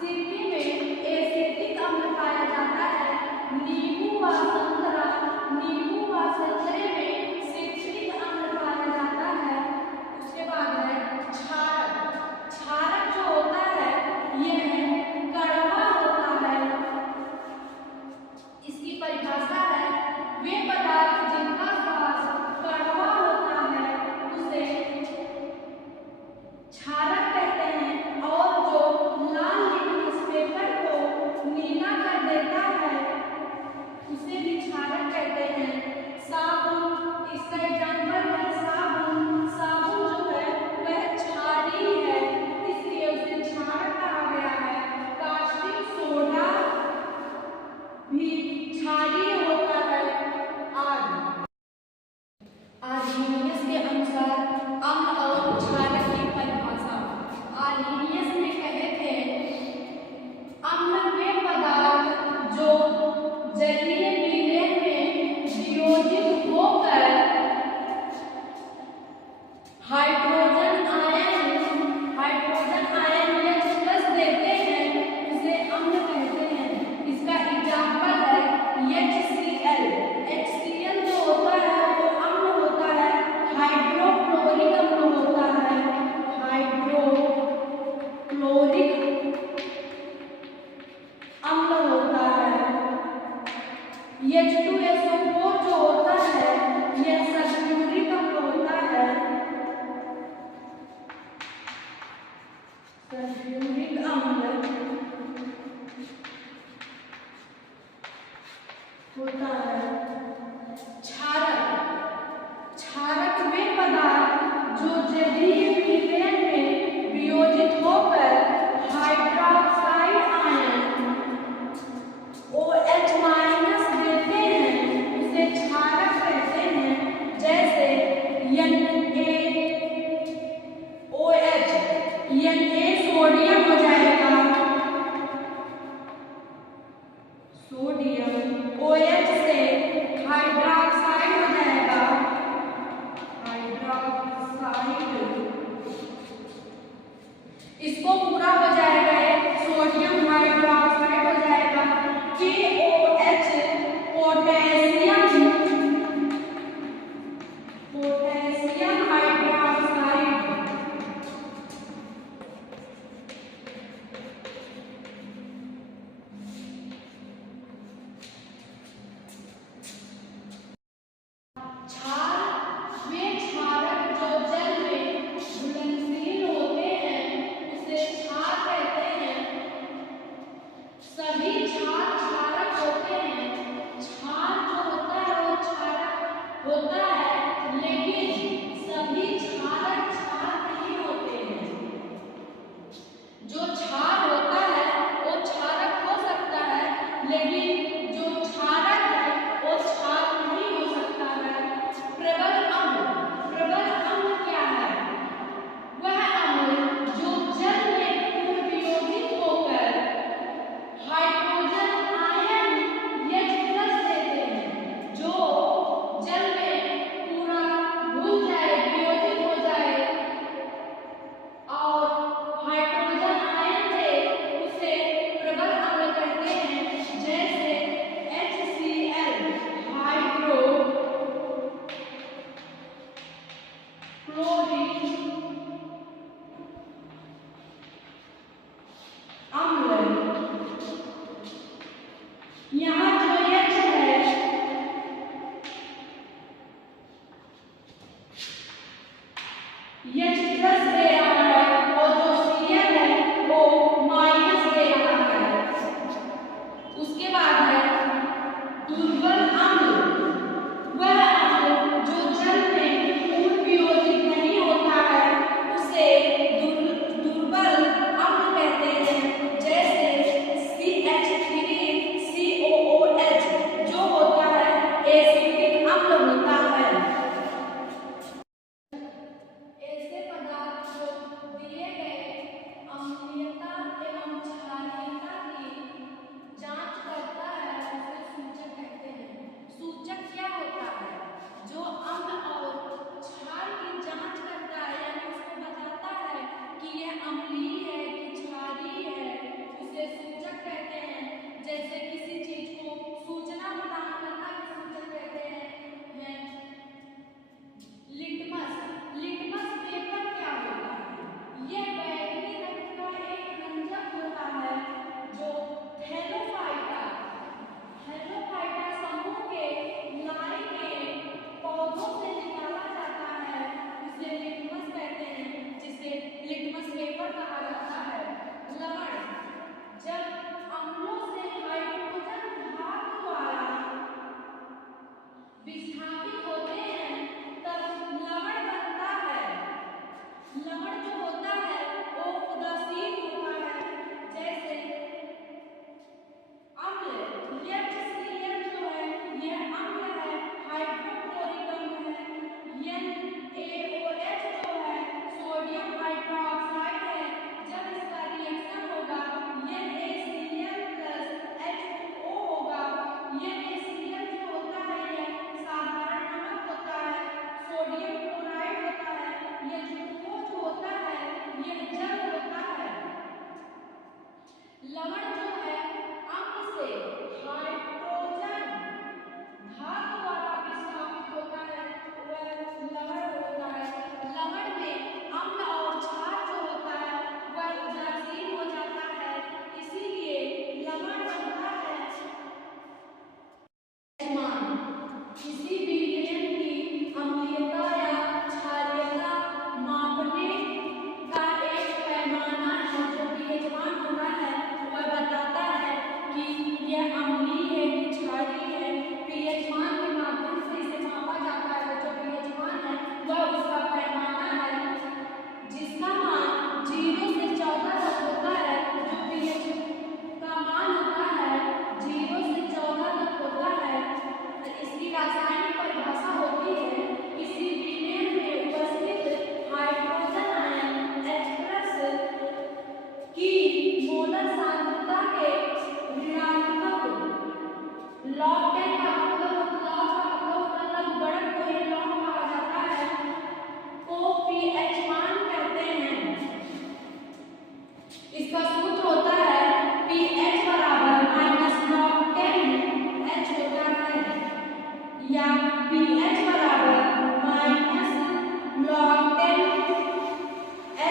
सिरके में एसिटिक अम्ल पाया जाता है। नींबू व संतरे में सिट्रिक अम्ल पाया जाता है। उसके बाद है क्षारक। क्षारक जो होता है यह कड़वा होता है। इसकी परिभाषा है वे पदार्थ जिनका स्वाद कड़वा होता है उसे क्षारक कहते हैं, और जो लाल लिटमस पेपर को नीला कर देता है उसे भी क्षारक कहते हैं। साबुन, इसका एग्जाम्पल है साबुन। साबुन जो है वह क्षारीय है, इसलिए उसे क्षारक कहा गया है। कास्टिक सोडा भी क्षारीय होता है। आर्हेनियस के अनुसार अम्ल और क्षारक की परिभाषा। आर्हेनियस ने कहे थे अम्ल वे पदार्थ जो जलीय विलयन में वियोजित होकर हाइड्रोजन आयन H+ देते हैं उसे अम्ल कहते हैं। इसका एग्जाम्पल है HCl। HCl जो होता है वो अम्ल होता है, हाइड्रोक्लोरिक अम्ल होता है। हाइड्रोक्लोरिक अम्ल होता है। H2SO4 जो होता है यह सल्फ्यूरिक अम्ल होता है। सल्फ्यूरिक अम्ल होता है। क्षारक। क्षारक वे पदार्थ जो जलीय विलयन में वियोजित होकर हाइड्रोक्साइड आयन OH- देते हैं उसे क्षारक कहते हैं। जैसे Na सोडियम हो जाएगा, सोडियम OH से हाइड्रोक्साइड हो जाएगा, हाइड्रोक्साइड। इसको पूरा हो जाएगा, सोडियम हाइड्रोक्साइड हो जाएगा। KOH potassium hydroxide. वे क्षारक जो जल में घुलनशील होते हैं उसे क्षार कहते हैं। सभी क्षार क्षारक होते हैं। क्षार जो होता है वो क्षारक होता है, लेकिन सभी क्षारक क्षार नहीं होते हैं। जो क्षार होता है वो क्षारक हो सकता है, लेकिन जो क्षारक है वो क्षार नहीं हो सकता है। प्रबल अम्ल क्या है? वह अम्ल जो जल में पुनर्वियोजित होकर हाइड्रोजन आयन H+ देते हैं। जो जल में पूरा घुल जाए, वियोजित हो जाए लवण कहा जाता है। लवण जब अम्लों से हाइड्रोजन धातु द्वारा विस्थापित होते हैं तब लवण बनता है। लवण जो होता है वो उदासीन होता है, जैसे अम्ल HCl जो है यह अम्ल है, हाइड्रोक्लोरिक अम्ल है। NaOH जो है सोडियम हाइड्रोक्साइड है। जब इसका रिएक्शन होगा NaCl + H2O होगा। NaCl जो होता है यह साधारण नमक होता है, सोडियम क्लोराइड होता है। H2O जो होता है यह जल होता है। लवण जो है अम्ल से हाइड्रोजन धातु द्वारा विस्थापित होता है, वह लवण होता है। लवण में अम्ल और क्षार जो होता है वह उदासीन हो जाता है, इसीलिए लवण बनता है। किसी भी विलयन की अम्लीयता या क्षारीयता मापने का एक पैमाना है जो pH मान होता है, वह बताता है कि यह अम्लीय है कि क्षारीय है। pH मान के माध्यम से इसे मापा जाता है। जो pH मान है वह उसका पैमाना है, जिसका मान 0 से 14 तक होता है। जो pH का मान होता है 0 से 14 तक होता है। इसकी रासायनिक परिभाषा होती है किसी विलयन में उपस्थित हाइड्रोजन आयन H+ की मोलर सांद्रता के ऋणात्मक log 10 का मतलब लघुगणक को ही log कहा जाता है, को pH मान कहते हैं। इसका सूत्र होता है pH बराबर -log 10 H होता है, या pH बराबर -log 10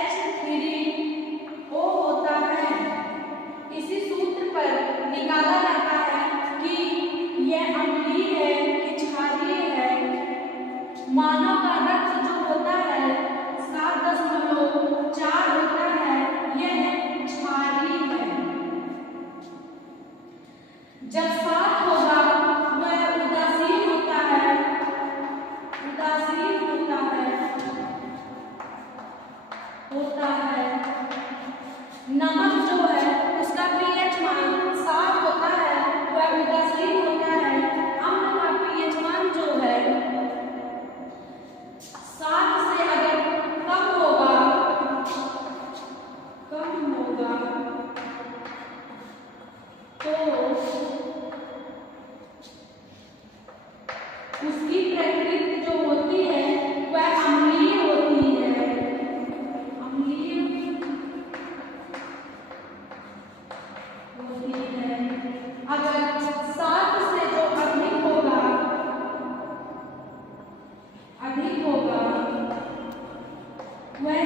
H3O होता है। इसी सूत्र पर निकाला जाता है कि यह अम्लीय है कि क्षारीय है। मानव का रक्त जो होता है 7.4 होता है, यह क्षारीय है। जब 7 होगा वह उदासीन होता है, उदासीन होता है। नमक जो है उसका pH मान 7 होता है, वह उदासीन होता है। अम्ल का pH मान जो है 7 से अगर कम होगा तो उसकी प्रकृति जो होती है वह अम्लीय होती है। अम्लीय होती है। अगर 7 से जो अधिक होगा वह